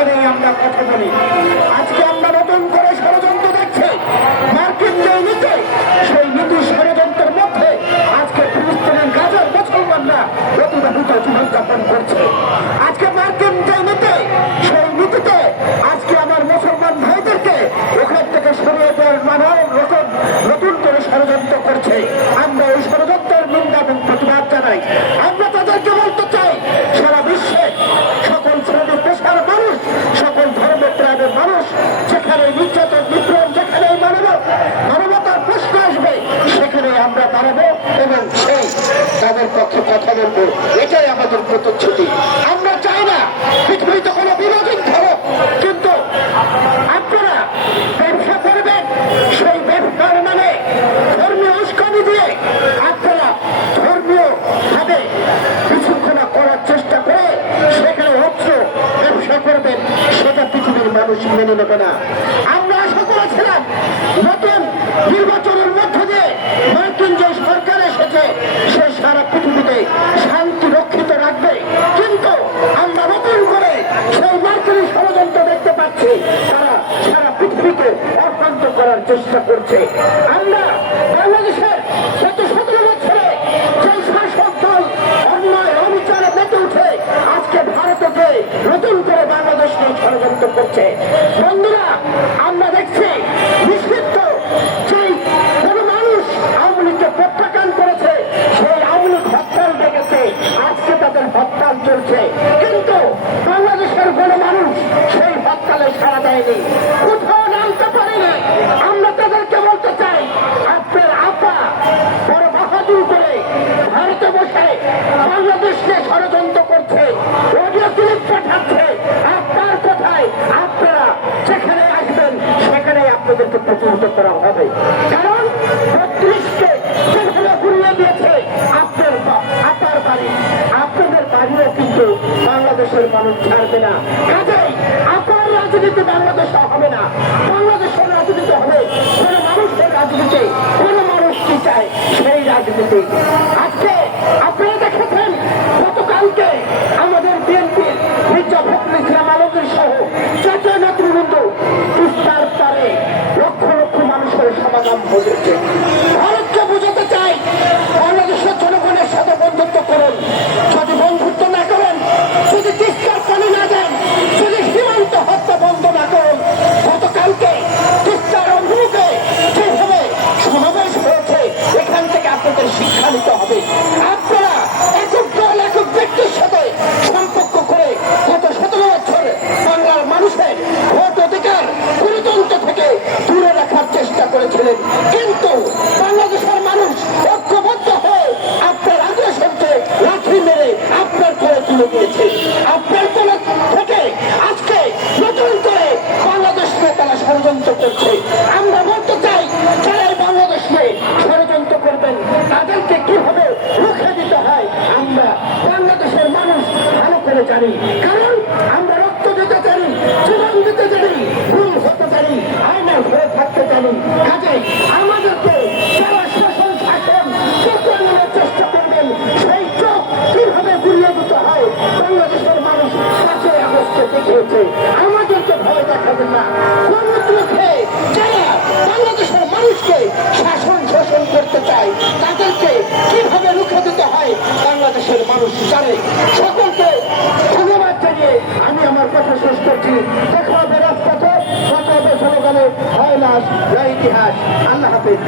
এখানেই আমরা কথা বলি। আজকে আমরা তাদের কথা বলব, এটাই আমাদের প্রতিশ্রুতি। আমরা চাই না পৃথিবীতে কোনো বিরোধী ধরো কিন্তু আপনারা ব্যবসা করবেন, সেই ব্যবসার মানে ধর্মীয় উস্কানি দিয়ে আপনারা ধর্মীয় ভাবে বিশৃঙ্খলা করার চেষ্টা করে সেখানে অস্ত্র ব্যবসা করবেন, সেটা পৃথিবীর মানুষ মেনে নেবে না। আমরা আশা করেছিলাম, নতুন নির্বাচনের মধ্য দিয়ে মার্কিন যে সরকার এসেছে সে সারা পৃথিবীতে শান্তি রক্ষিত রাখবে কিন্তু আমরা নতুন করে সেই মার্কিন ষড়যন্ত্র দেখতে পাচ্ছি তারা সারা পৃথিবীকে অশান্ত করার চেষ্টা করছে। আমরা বাংলাদেশের গত সতেরো বছরে যে শাসক দল অন্যায় অবিচারে মেতে উঠে আজকে ভারতকে নতুন করে বাংলাদেশ নিয়ে ষড়যন্ত্র করছে। বন্ধুরা, আমরা দেখছি নিষিদ্ধ যেই কোনো মানুষ আওয়ামী প্রত্যাখ্যান করেছে, সেই আওয়ামী হরতাল ডেকেছে। আজকে তাদের হরতাল চলছে। কিন্তু বাংলাদেশের কোনো মানুষ সেই হরতালে সাড়া দেয়নি। কোথাও দিয়েছে আপনার আপনার বাড়ি। আপনাদের বাড়িও কিন্তু বাংলাদেশের মানুষ ছাড়বে না। কাজেই আপনার রাজনীতি বাংলাদেশে হবে না। বাংলাদেশের রাজনীতি হবে কোন মানুষের রাজনীতি, কোন মানুষ কি চায় সেই রাজনীতি। আজকে আপনারা দেখেছেন, গতকালকে আমাদের বিএনপির মির্জা ফখরুল ইসলাম আলমগীর সহ জাতীয় নেতৃবৃন্দ তুষার পারে লক্ষ লক্ষ মানুষের সমাধান ঘটেছে। করেছিলেন কিন্তু বাংলাদেশের মানুষ ঐক্যবদ্ধ হয়ে আপনার আগ্রাসনকে লাঠি মেরে আপনার করে তুলে দিয়েছে। আপনার কোলে থেকে আজকে নতুন করে বাংলাদেশ নিয়ে তারা ষড়যন্ত্র করছে। আমরা বলতে চাই, যারা বাংলাদেশ নিয়ে ষড়যন্ত্র করবেন, তাদেরকে কীভাবে রুখে দিতে হয়, আমরা বাংলাদেশের মানুষ ভালো করে জানি। কারণ আমরা রক্ত দিতে জানি, জীবন দিতে জানি, ভুল হতে জানি, আইনের হয়ে থাকতে জানি। কাজে আমাদেরকে মানুষকে শাসন শোষণ করতে চায়, তাদেরকে কীভাবে রুখে দিতে হয়, বাংলাদেশের মানুষ জানে। সকলকে ধন্যবাদ জানিয়ে আমি আমার কথা শেষ করছি। দেখা হবে রাজপথে দেখা হবে জনগণের হয় লাশ জয় ইতিহাস আল্লাহ হাফিজ।